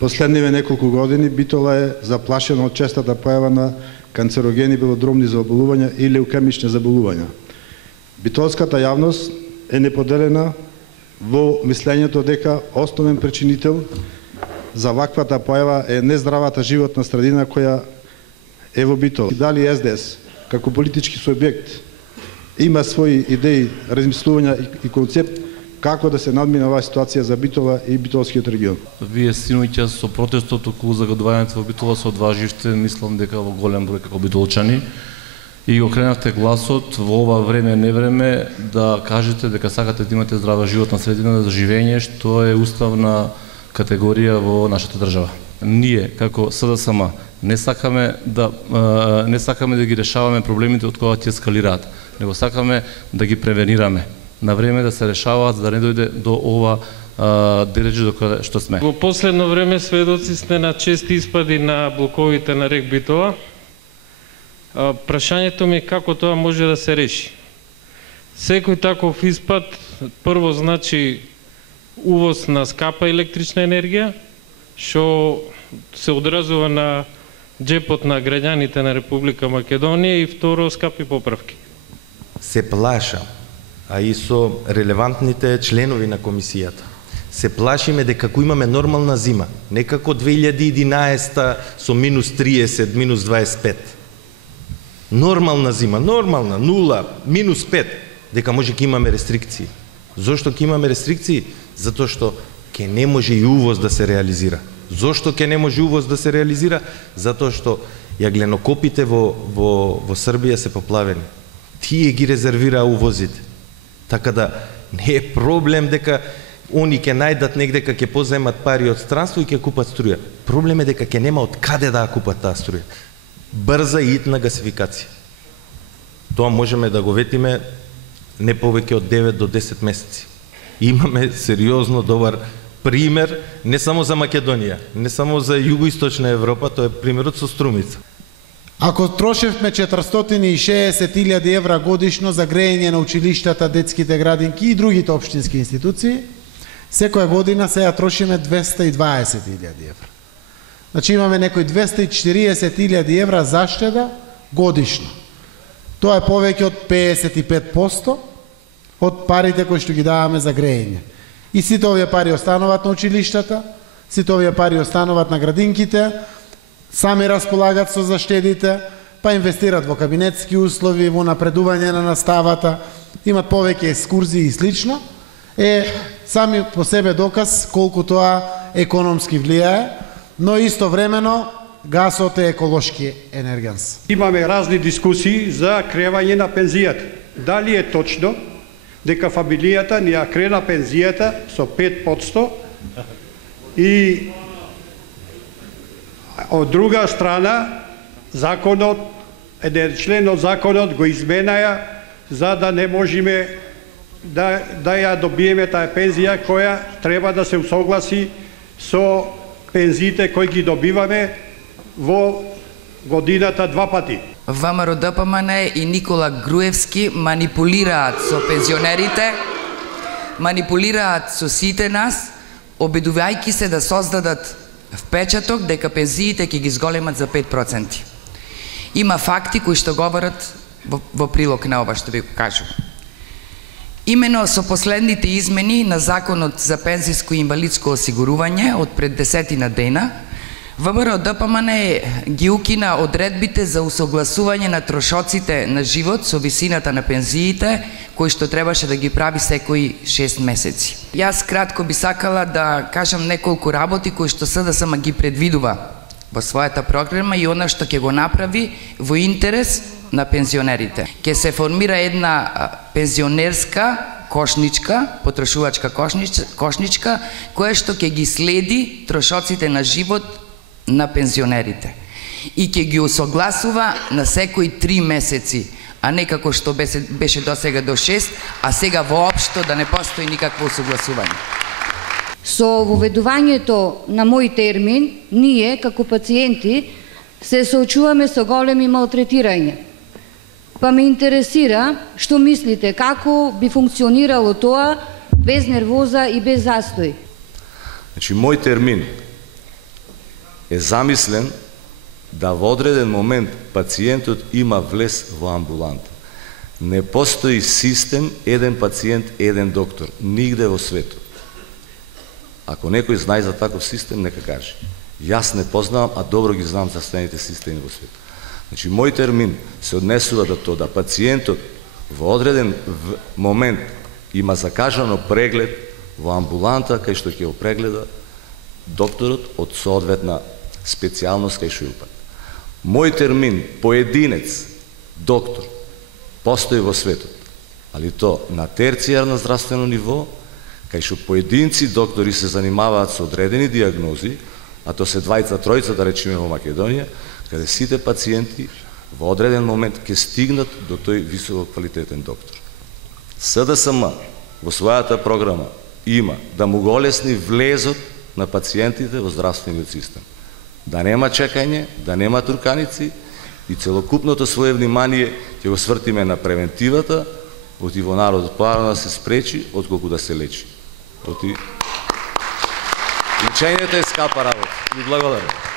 Последниве неколку години Битола е заплашена од честата појава на канцерогени белодробни заболувања и леукемични заболувања. Битолската јавност е неподелена во мислењето дека основен причинител за ваквата појава е нездравата животна средина која е во Битола. Дали СДС како политички субјект има своји идеи, размислувања и концепт како да се надмине оваа ситуација за Битола и Битолскиот регион. Вие синоќа со протестот околу загадувањето во Битола се одваживте, мислам дека во голем број како битолчани, и окренавте гласот во ова време невреме да кажете дека сакате да имате здрава животна средина за живење, што е уставна категорија во нашата држава. Ние како СДСМ не сакаме да ги решаваме проблемите од кога ќе ескалираат, него сакаме да ги превенираме на време да се решаваат, за да не дојде до ова дележ до каде што сме. Во последно време сведоци сме на чести испади на блоковите на рек Битола. Прашањето ми е како тоа може да се реши. Секој таков испад прво значи увоз на скапа електрична енергија, што се одразува на джепот на граѓаните на Република Македонија, и второ скапи поправки. Се плаша, а и со релевантните членови на комисијата, се плашиме дека ако имаме нормална зима, не како 2011 со минус 30, минус 25, нормална зима, нормална, 0, минус 5, дека може ќе имаме рестрикции. Зошто ќе имаме рестрикции? Затоа што ќе не може и увоз да се реализира. Зошто ќе не може увоз да се реализира? Затоа што јагленокопите во Србија се поплавени. Тие ги резервираа увозите. Така да не е проблем дека они ќе најдат негде дека ќе поземат пари од странство и ќе купат струја. Проблем е дека ќе нема од каде да купат таа струја. Брза и итна гасификација. Тоа можеме да го ветиме не повеќе од 9 до 10 месеци. Имаме сериозно добар пример не само за Македонија, не само за југоисточна Европа, тоа е примерот со струмица. Ако трошевме 460.000 евра годишно за грејење на училиштата, детските градинки и другите општински институции, секоја година сега трошиме 220.000 евра. Значи имаме некои 240.000 евра заштеда годишно. Тоа е повеќе од 55% од парите кои што ги даваме за грејење. И сите овие пари остануваат на училиштата, сите овие пари остануваат на градинките, сами располагат со заштедите, па инвестират во кабинетски услови, во напредување на наставата, имат повеќе екскурзии и слично, сами по себе доказ колку тоа економски влијае, но истовремено гасот е еколошки енергенс. Имаме разни дискусии за кревање на пензијата. Дали е точно дека фамилијата ни ја крена пензијата со 5% и од друга страна законот, еден член од законот го изменаја за да не можеме да ја добиеме таа пензија која треба да се усогласи со пензиите кои ги добиваме во годината 2 пати. ВМРО ДПМН и Никола Груевски манипулираат со пензионерите, манипулираат со сите нас, обидувајќи се да создадат впечаток дека пензиите ќе ги зголемат за 5%. Има факти кои што говорат во прилог на ова што ви го кажувам. Имено со последните измени на Законот за пензиско и инвалидско осигурување од пред 10 дена, ВМРО ДПМН ги укина одредбите за усогласување на трошоците на живот со висината на пензиите, кои што требаше да ги прави секои 6 месеци. Јас кратко би сакала да кажам неколку работи кои што СДСМ ги предвидува во својата програма и она што ќе го направи во интерес на пензионерите. Ќе се формира една пензионерска кошничка, потрошувачка кошничка, која што ќе ги следи трошоците на живот на пензионерите и ќе ги усогласува на секои 3 месеци, а не како што беше досега до 6, а сега воопшто да не постои никакво усогласување. Со воведувањето на мој термин, ние како пациенти се соочуваме со големи малтретирања. Па ме интересира што мислите, како би функционирало тоа без нервоза и без застој. Значи, мој термин е замислен да во одреден момент пациентот има влез во амбуланта. Не постои систем еден пациент, еден доктор, нигде во светот. Ако некој знае за таков систем, нека каже. Јас не познавам, а добро ги знам за останалите системи во светот. Значи, мој термин се однесува до тоа да пациентот во одреден момент има закажано преглед во амбуланта кај што ќе го прегледа докторот од соодветна специјалност кај што упат. Мој термин поединец доктор постои во светот, али то на терцијарно здравствено ниво, кај што поединци доктори се занимаваат со одредени диагнози, а то се двајца, тројца, да речеме во Македонија, каде сите пациенти во одреден момент ќе стигнат до тој високо квалитетен доктор. СДСМ во својата програма има да му го олесни влезот на пациентите во здравствениот систем. Да нема чекање, да нема турканици и целокупното свое внимание ќе го свртиме на превентивата, оти во народот поарно да се спречи, отколку да се лечи. Оти лечењето е скапа работа. И благодарам.